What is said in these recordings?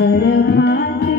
गर्भाचे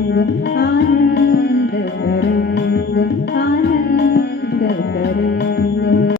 அந்த